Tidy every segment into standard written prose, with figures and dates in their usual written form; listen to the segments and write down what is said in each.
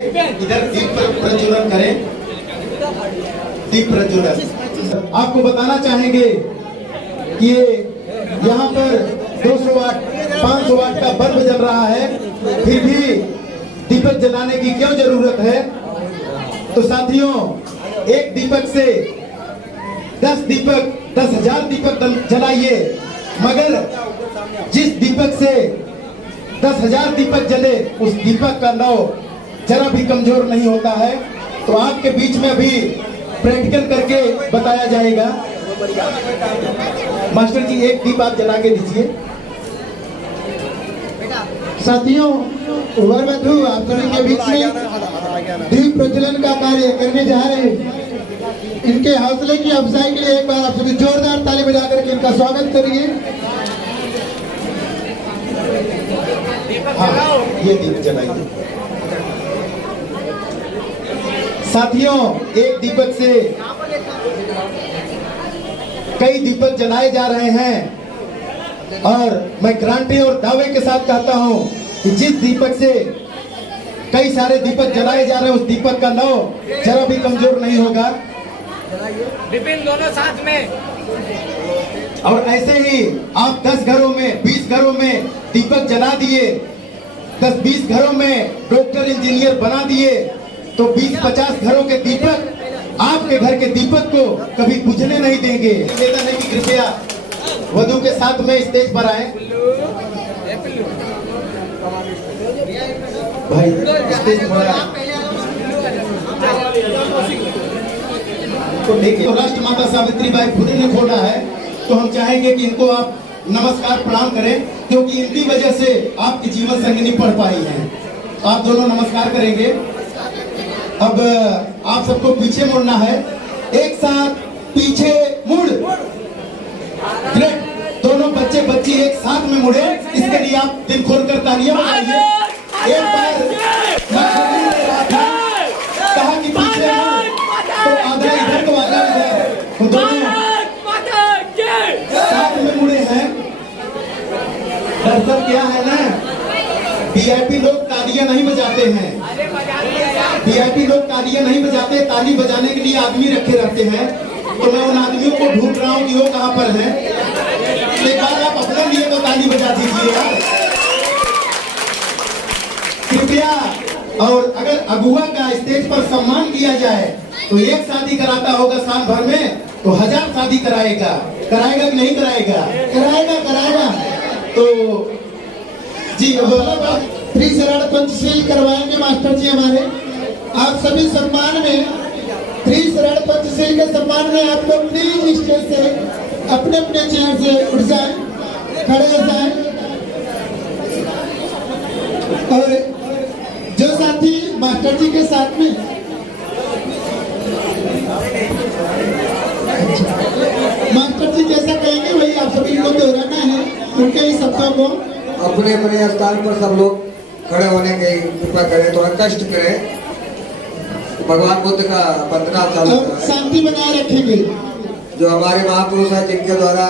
इधर दीप प्रज्वलन करें। दीप प्रज्वलन आपको बताना चाहेंगे कि ये यहाँ पर 200 वाट 500 वाट का बल्ब जल रहा है, फिर भी दीपक जलाने की क्यों जरूरत है। तो साथियों, एक दीपक से 10,000 दीपक जलाइए, मगर जिस दीपक से 10,000 दीपक जले उस दीपक का लौ जरा भी कमजोर नहीं होता है। तो आपके बीच में अभी प्रैक्टिकल करके बताया जाएगा। मास्टर जी, एक दीप आप जला के दीजिए। साथियों, वरवधु आप सभी के बीच में दीप प्रज्वलन का कार्य करने जा रहे हैं। इनके हौसले की अफजाई के लिए एक बार आप सभी जोरदार ताली बजाकर के इनका स्वागत करिए। हाँ, ये दीप जलाइए। साथियों, एक दीपक से कई दीपक जलाए जा रहे हैं और मैं गारंटी और दावे के साथ कहता हूं कि जिस दीपक से कई सारे दीपक जलाए जा रहे हैं उस दीपक का लौ जरा भी कमजोर नहीं होगा। विपिन दोनों साथ में। और ऐसे ही आप 10 घरों में 20 घरों में दीपक जला दिए, 10-20 घरों में डॉक्टर इंजीनियर बना दिए, तो 20-50 घरों के दीपक आपके घर के दीपक को कभी बुझने नहीं देंगे। निवेदन है कि कृपया वधु के साथ में स्टेज पर आए। भाई स्टेज पर आए। तो देखिए, राष्ट्र माता सावित्रीबाई फुले ने खोला है, तो हम चाहेंगे कि इनको आप नमस्कार प्रणाम करें, क्योंकि इनकी वजह से आपकी जीवन संगिनी पढ़ पाई है। आप दोनों नमस्कार करेंगे। अब आप सबको पीछे मुड़ना है। एक साथ पीछे मुड़। दोनों बच्चे बच्ची एक साथ में मुड़े, इसके लिए आप दिल खोलकर तालियां बजाइए। एक बार कहा कि पीछे मुड़, तो आधा इधर तो आधा इधर, तो दोनों साथ में मुड़े हैं। दरअसल क्या है ना, वीआईपी लोग तालियां नहीं बजाते हैं। वीआईपी लोग तालियां नहीं बजाते, ताली बजाने के लिए आदमी रखे रहते हैं। तो मैं उन आदमियों को ढूंढ रहा हूँ कि वो कहाँ पर हैं। एक बार आप अपने लिए तो ताली बजा दीजिए यार, कृपया। और अगर अगुआ का स्टेज पर सम्मान किया जाए तो एक शादी कराता होगा साल भर में, तो 1000 शादी कराएगा। कराएगा कि नहीं कराएगा? कराएगा। तो जी, त्रिशरण पंचशील करवाएंगे मास्टर जी हमारे। आप सभी सम्मान में, त्रिशरण पंचशील के सम्मान में आप लोग प्लीज स्टेज से अपने अपने चेयर से उठ जाए, खड़े हो जाए। और जो साथी मास्टर जी के साथ में मास्टर जी जैसा कहेंगे वही आप सभी को दोहराना है, उनके ही शब्दों को। अपने अपने स्थान पर सब लोग खड़े होने की कृपा करें, थोड़ा कष्ट करें। भगवान बुद्ध का वंदना चालू है। शांति बनाए रखेंगे। जो हमारे महापुरुष है, जिनके द्वारा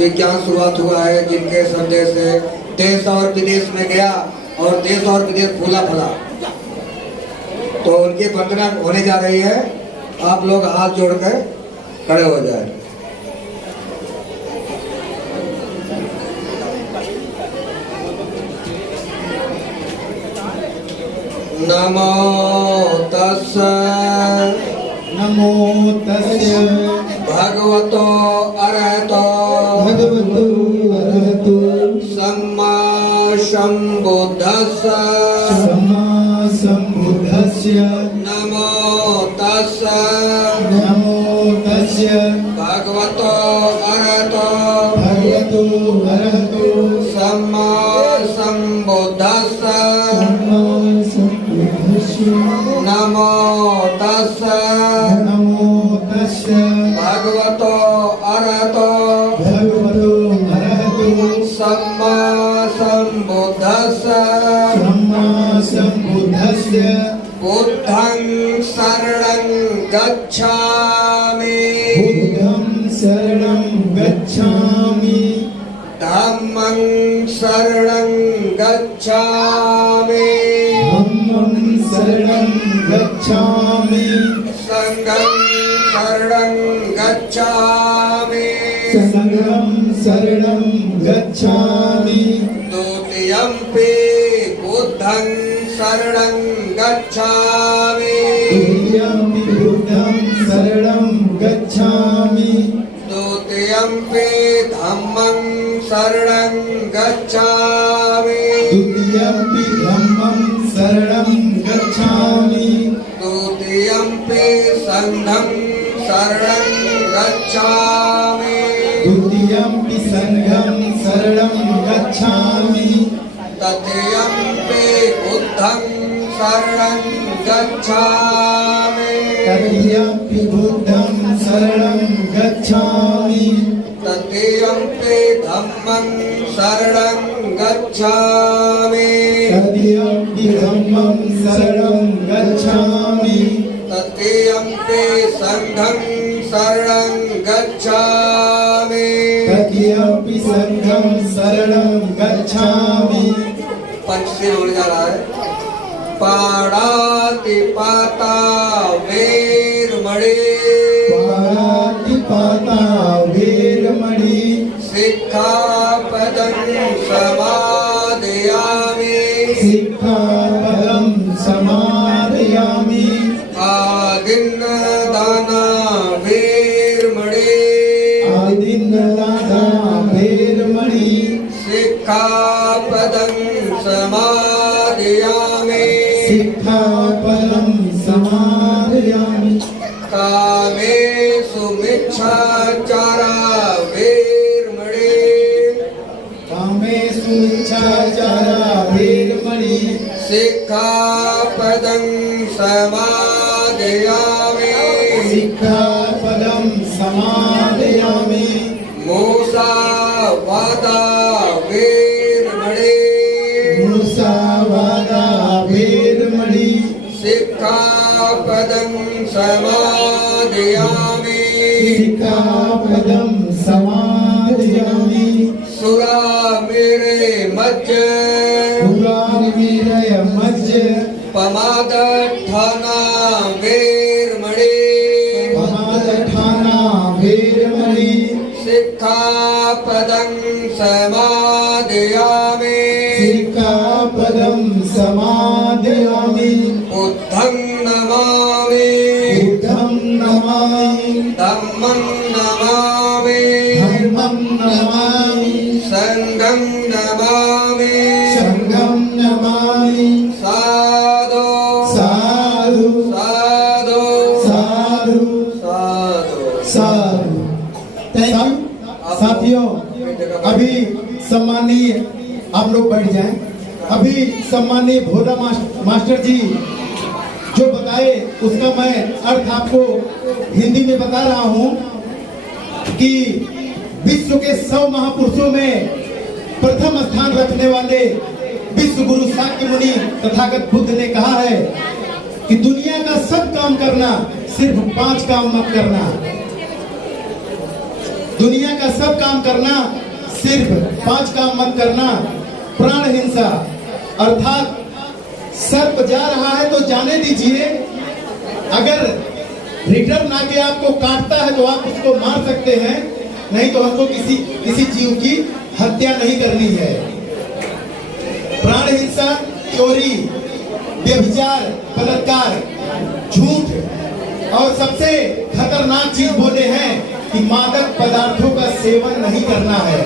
ये ज्ञान शुरुआत हुआ है, जिनके संदेश से देश और विदेश में गया और देश और विदेश फूला फला, तो उनकी वंदना होने जा रही है। आप लोग हाथ जोड़कर खड़े हो जाए। नमो तस्सै भगवतो अरहतो सम्मा सम्बुद्धस्स नमो तस्सै भगवतो अरहतो सम्मा सम्बुद्धस्स नमो तस्सै भगवतो अरहतो सम्मा सम्बुद्धस्स बुद्धं शरणं गच्छामि धम्मं शरणं गच्छामि शरणं गच्छामि संघं शरणं गच्छामि संघं शरणं गच्छामि द्वितीयम्पि बुद्धं शरणं गच्छामि तुभ्यंपि बुद्धं शरणं गच्छामि द्वितीयम्पि धम्मं शरणं गच्छामि तुभ्यंपि धम्मं शरणं गच्छामि द्वितीयम्पि संघं शरणं गच्छामि तुभ्यंपि संघं शरणं गच्छामि तृतीयम्पि बुद्धं शरणं गच्छामि तृतीयंपि बुद्धं शरणं गच्छामि तृतीयम्पि धम्मं शरणं गच्छामि तृतीयंपि धम्मं शरणं गच्छामि तृतीयम्पि संघं शरणं गच्छामि तृतीयंपि संघं शरणं गच्छामि पंचशील होने जा रहा है पाणातिपाता वेरमणि पाणातिपाता वेरमणि सिक्खापदं समादयामि सिक्खापदं समादयामि आदिन्नदाना वेरमणि आदिन्नदाना वेरमणि सिक्खापदं समादयामि सिक्खापदं समादयामि कामेषु मिच्छाचारा वेरमणि कामेषु मिच्छाचारा वेरमणि सिक्खापदं समादयामि सिक्खापदं समादयामि मूसावादा वेरमणि मुसावादा वेरमणि सिक्खापदं समादयामि सिक्खापदं समादयामि सुरामेरे मज्ज पुराणिमेरय मज्ज पमादठाना वेरमणि पमादठाना वेरमणि सिक्खापदं समादयामि सिक्खापदं समादयामि बुद्धं नमामि बुद्धं नमामि धम्मं नमामि धम्मं नमामि संघं नमामि संघं नमामि साधु साधु साधु साधु साधु साधु साथियों अभी सम्माननीय आप लोग बैठ जाएं। अभी सम्माननीय भोला मास्टर जी जो बताए उसका मैं अर्थ आपको हिंदी में बता रहा हूं कि विश्व के 100 महापुरुषों में प्रथम स्थान रखने वाले विश्व गुरु शाक्य मुनि तथागत बुद्ध ने कहा है कि दुनिया का सब काम करना, सिर्फ 5 काम मत करना। दुनिया का सब काम करना, सिर्फ 5 काम मत करना। प्राण हिंसा अर्थात सर्प जा रहा है तो जाने दीजिए, अगर रिटर्न आके आपको काटता है तो आप उसको मार सकते हैं, नहीं तो हमको किसी जीव की हत्या नहीं करनी है। प्राण हिंसा, चोरी, व्यभिचार, बलात्कार, झूठ और सबसे खतरनाक चीज बोले हैं कि मादक पदार्थों का सेवन नहीं करना है।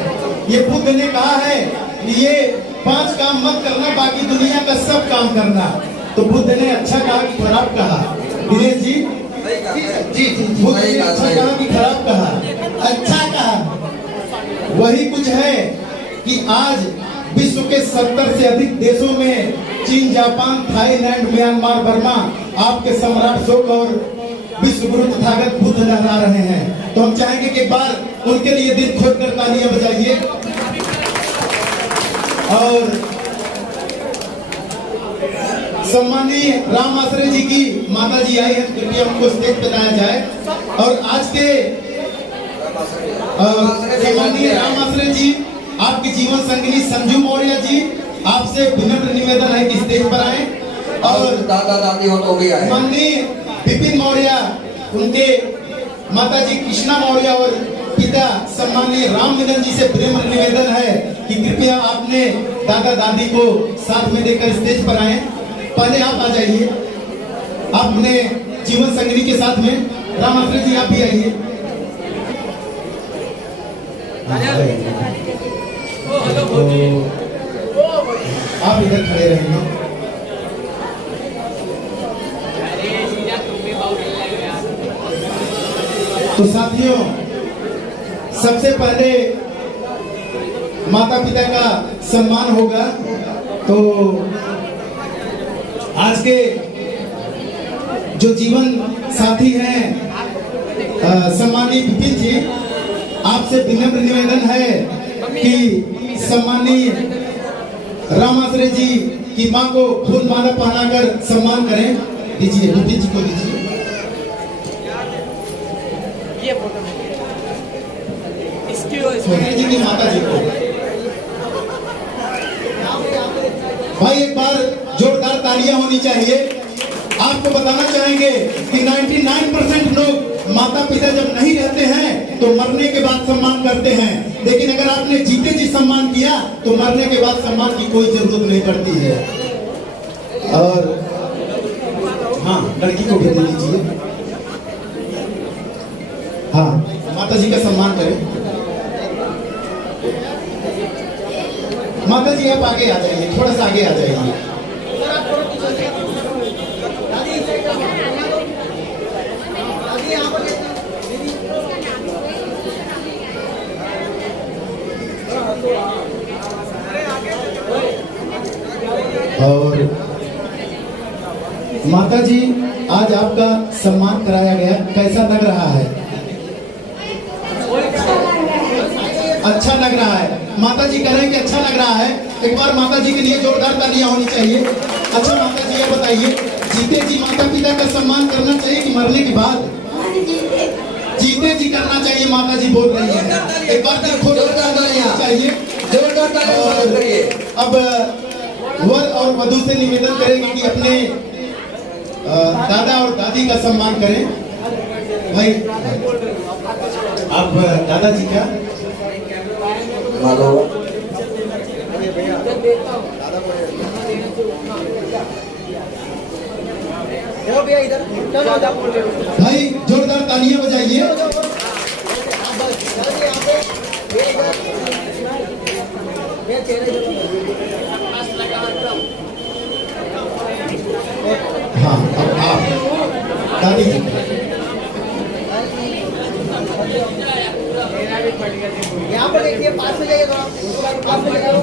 ये बुद्ध ने कहा है कि ये 5 काम मत करना, बाकी दुनिया का सब काम करना। तो बुद्ध ने अच्छा कहा कि खराब कहा? दिनेश जी जी बुद्ध ने अच्छा कहा कि खराब कहा? अच्छा कहा। वही कुछ है कि आज विश्व के 70 से अधिक देशों में चीन, जापान, थाईलैंड, म्यांमार, बर्मा आपके सम्राट अशोक और विश्व गुरु तथागत बुद्ध लहरा रहे हैं। तो हम चाहेंगे कि एक बार उनके लिए दिल खोलकर तालियां बजाइए। और सम्माननीय राम आश्रय जी की माता जी आई है, कृपया उनको स्टेज पे लाया जाए। और आज के सम्माननीय राम आश्रय जी, आपकी जीवन संगिनी संजू मौर्य जी, आपसे विनम्र निवेदन है कि स्टेज पर आए। और दादा दादी हो तो भी आए। माननीय विपिन मौर्य, उनके माताजी कृष्णा मौर्य और पिता सम्माननीय राम मिलन जी से प्रेम निवेदन है कि कृपया आपने दादा दादी को साथ में लेकर स्टेज पर आए। पहले आप आ जाइए, अपने जीवन संगिनी के साथ में। रामाश्री जी आप भी आइए। आप इधर खड़े रहेंगे। तो साथियों, सबसे पहले माता पिता का सम्मान होगा। तो आज के जो जीवन साथी हैं सम्मानीय विपिन जी, आपसे विनम्र निवेदन है कि सम्मानीय रामाश्री जी की मां को फूल माला पहनाकर सम्मान करें। दीजिए, विपिन जी को दीजिए। ये फोटो इसकी सोनी जी की माता जी को। भाई एक बार जोरदार तालियां होनी चाहिए। आपको बताना चाहेंगे कि 99% लोग माता पिता जब नहीं रहते हैं तो मरने के बाद सम्मान करते हैं, लेकिन अगर आपने जीते जी सम्मान किया तो मरने के बाद सम्मान की कोई जरूरत नहीं पड़ती है। और हाँ, लड़की को भेज दीजिए। हाँ, माता जी का सम्मान करें। माता जी आप आगे आ जाइए, थोड़ा सा आगे आ जाइए। और माता जी, आज आपका सम्मान कराया गया, कैसा लग रहा है? अच्छा लग रहा है। माता जी कह रहे हैं कि अच्छा लग रहा है। एक बार माता जी के लिए जोरदार तालियां होनी चाहिए। अच्छा माता जी, ये बताइए, जीते जी माता पिता का सम्मान करना चाहिए कि मरने के बाद? जीते जी करना चाहिए, माता जी बोल रही है। एक बार देखो, जोरदार तालियां चाहिए, जोरदार तालियां करिए। अब वर और वधू से निवेदन करेंगे कि अपने दादा और दादी का सम्मान करें। भाई अब दादाजी का भाई जोरदार तालियां बजाइए। हाँ, अब आप दादी जी यहाँ पर देखिए, पास में जाइए थोड़ा।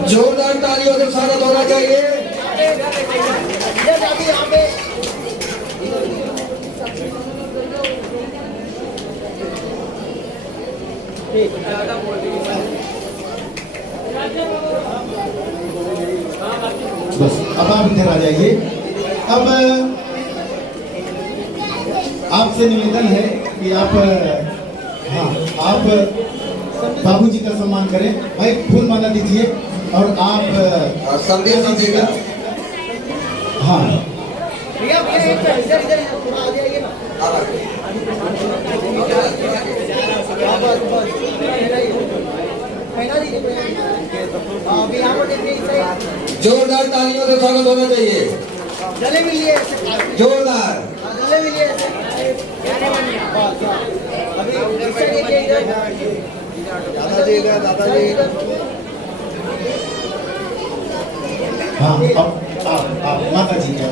जोरदार तालियों से स्वागत होना चाहिए। यहाँ पे बस अब आप इधर आ जाइए। अब आपसे निवेदन है कि आप आप बाबूजी का सम्मान करें। भाई फूल माला दीजिए और आप संदेश दीजिएगा। हाँ, भैया इधर इधर थोड़ा आ जाइए ना। अभी यहाँ पर देखिए, जोरदार तालियों से स्वागत होना चाहिए। गले मिलिए, जोरदार गले मिलिए। अभी देखिए इधर, दादाजी इधर, दादाजी इधर। हाँ, अब आप माता जी का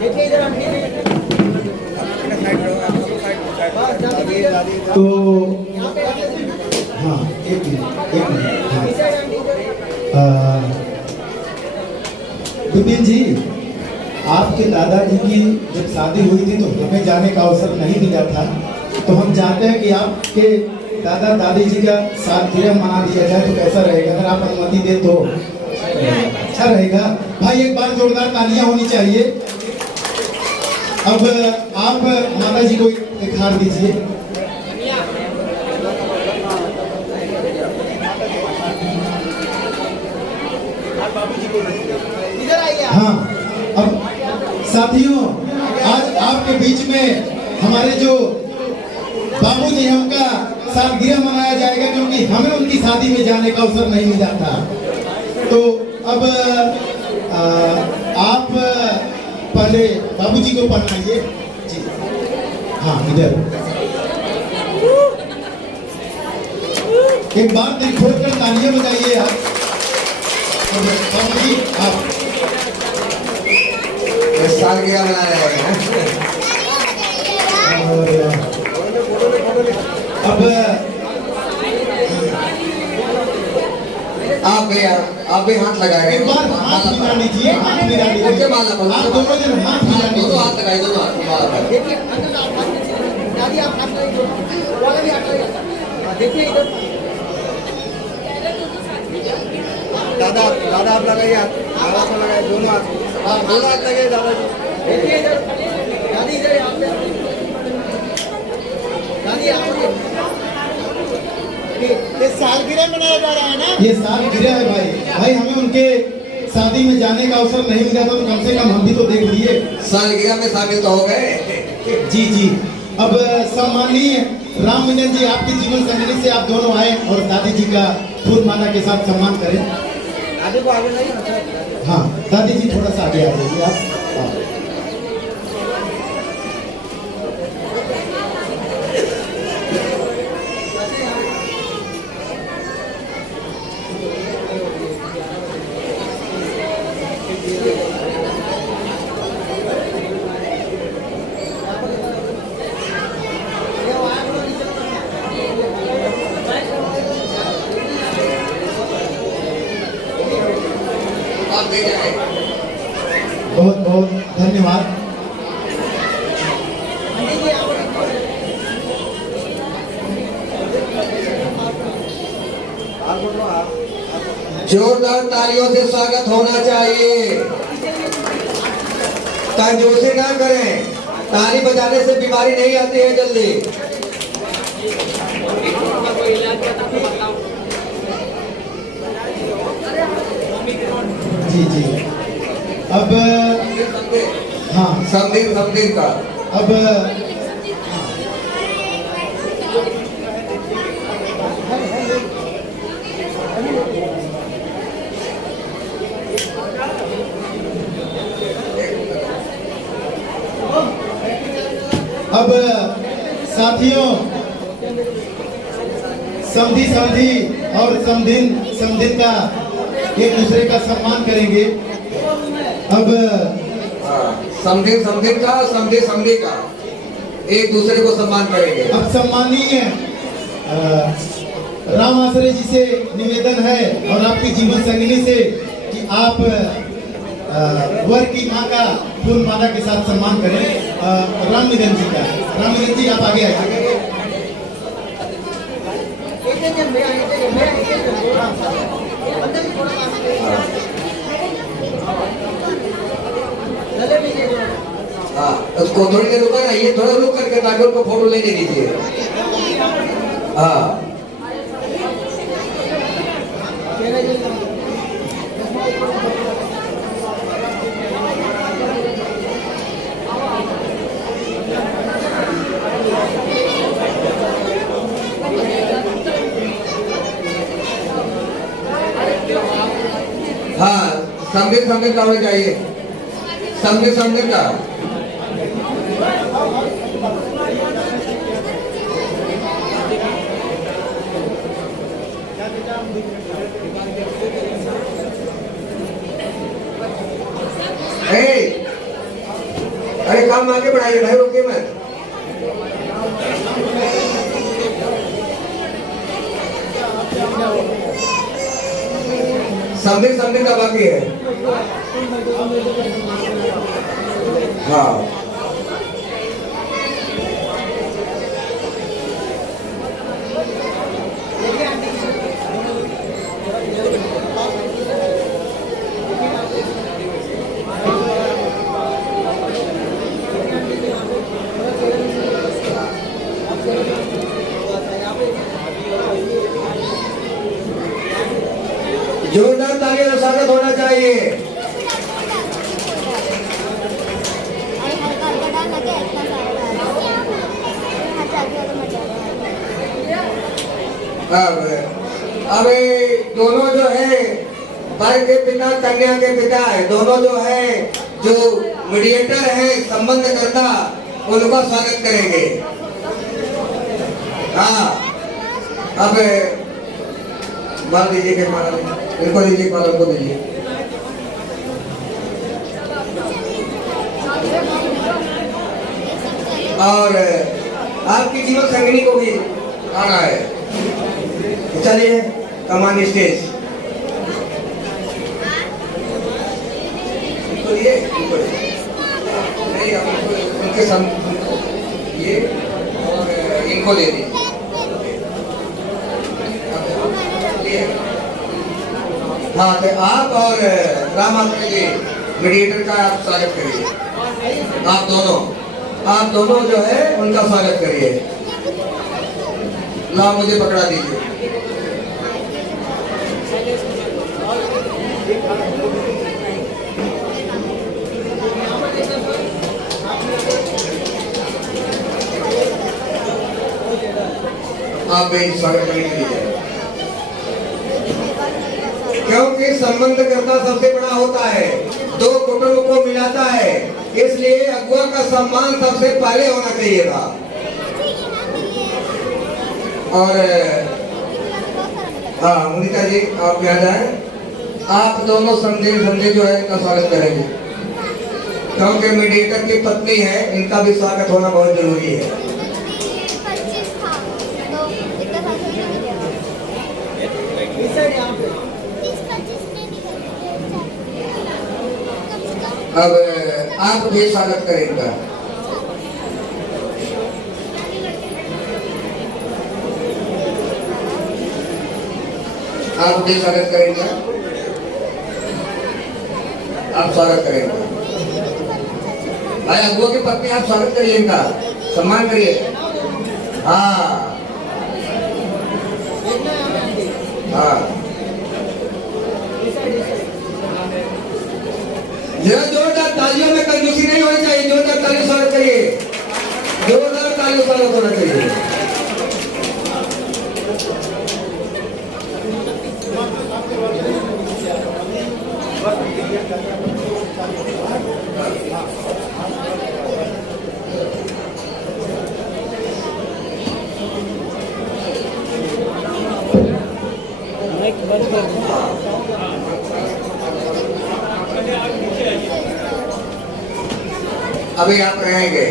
देखिए इधर तो हाँ, एक मिनट हाँ। विपिन जी, आपके दादाजी की जब शादी हुई थी तो हमें जाने का अवसर नहीं मिला था, तो हम चाहते हैं कि आपके दादा दादी जी का सालगिरह मना दिया जाए तो कैसा रहेगा? अगर आप अनुमति दें तो अच्छा रहेगा। भाई एक बार जोरदार तालियां होनी चाहिए। अब आप माता जी को एक हार दीजिए। इधर आइए आप। हाँ, अब साथियों, आज आपके बीच में हमारे जो बाबूजी हैं उनका सालगिरह मनाया जाएगा, क्योंकि हमें उनकी शादी में जाने का अवसर नहीं मिला था। तो अब आप पहले बाबूजी को पढ़ाइए जी। हाँ, इधर एक बार दिल खोलकर तालियां बजाइए आप। बाबूजी आप इस साल क्या बना रहे हैं? अब आप भी हाथ लगाएंगे। एक बार हाथ मिला लीजिए, हाथ मिला ओके, लीजिए। माला बोलो। आप दोनों जन हाथ मिला दोनों लीजिए। हाथ लगाए, दोनों हाथ माला लगाए। देखिए अंकल आप हाथ में दादी आप हाथ लगाइए, वाला भी हाथ लगाइए। देखिए इधर दादा दादा आप लगाइए हाथ, दादा को लगाइए, दोनों हाथ लगाइए दादाजी। देखिए इधर दादी इधर यहाँ पे दादी आप ये सालगिरह मनाया जा रहा है ना। ये सालगिरह है भाई हमें उनके शादी में जाने का अवसर नहीं मिला था, तो कम से कम हम भी तो देख लिए। सालगिरह में शामिल तो हो गए। जी जी। अब सम्माननीय राम मिलन जी, आपकी जीवन संगिनी से आप दोनों आए और दादी जी का फूल माला के साथ सम्मान करें। दादी को आगे नहीं, हाँ, दादी जी थोड़ा सा आगे आ जाइए आप। हाँ। आप दे जाए। बहुत बहुत धन्यवाद। देखिए आप जोरदार तालियों से स्वागत होना चाहिए। कंजूसी ना करें, ताली बजाने से बीमारी नहीं आती है जल्दी। जी जी। अब हाँ, समदीर का अब अब साथियों, समधी और समधिन का एक दूसरे का सम्मान करेंगे। अब समधीर का समधी का एक दूसरे को सम्मान करेंगे। अब सम्मानीय राम आश्रय जी से निवेदन है और आपकी जीवन संगिनी से कि आप वर की मां का फूल माला के साथ सम्मान करें। राम मिलन जी का। राम मिलन जी आप आगे आइए। अंदर भी थोड़ा हाँ, उसको थोड़ी देर रुका ना, ये थोड़ा रुक करके ताकि उनको फोटो लेने दीजिए। हाँ, हाँ, समझे का होना चाहिए। समझे का अरे काम आगे बढ़ाइए भाई, रोकिए मत। समझे का बाकी है। हाँ, जोरदार तालियों से स्वागत होना चाहिए। अब ये दोनों जो है वर के पिता कन्या के पिता है, दोनों जो है जो मीडिएटर है संबंध करता उनका स्वागत करेंगे। हाँ अब मार दीजिए के माला इनको दीजिए, माला को दीजिए। और आपकी जीवन संगिनी को भी आना है। चलिए कमान स्टेज ये नहीं उनके ये और इनको दे दी। हाँ तो आप और रामात्मा जी मीडिएटर का आप स्वागत करिए। आप दोनों जो है उनका स्वागत करिए। ला मुझे पकड़ा दीजिए। आप मेरी स्वागत करने के लिए, क्योंकि संबंध करता सबसे बड़ा होता है, दो कुटुंब को मिलाता है, इसलिए अगुआ का सम्मान सबसे पहले होना चाहिए था। और हाँ मोनिका जी आप यहाँ जाए, आप दोनों समझे जो है इनका स्वागत करेंगे, क्योंकि मीडिएटर की पत्नी है, इनका भी स्वागत होना बहुत जरूरी है। अब आप भी स्वागत करें इनका। आप भी स्वागत करेंगे, आप स्वागत करेंगे। भाई अगुआ की पत्नी आप स्वागत करिए, इनका सम्मान करिए। हाँ हाँ जोरदार तालियों में कंजूसी नहीं होनी चाहिए, जोरदार तालियों स्वागत करिए, जोरदार तालियों स्वागत होना चाहिए। अभी आप रहेंगे।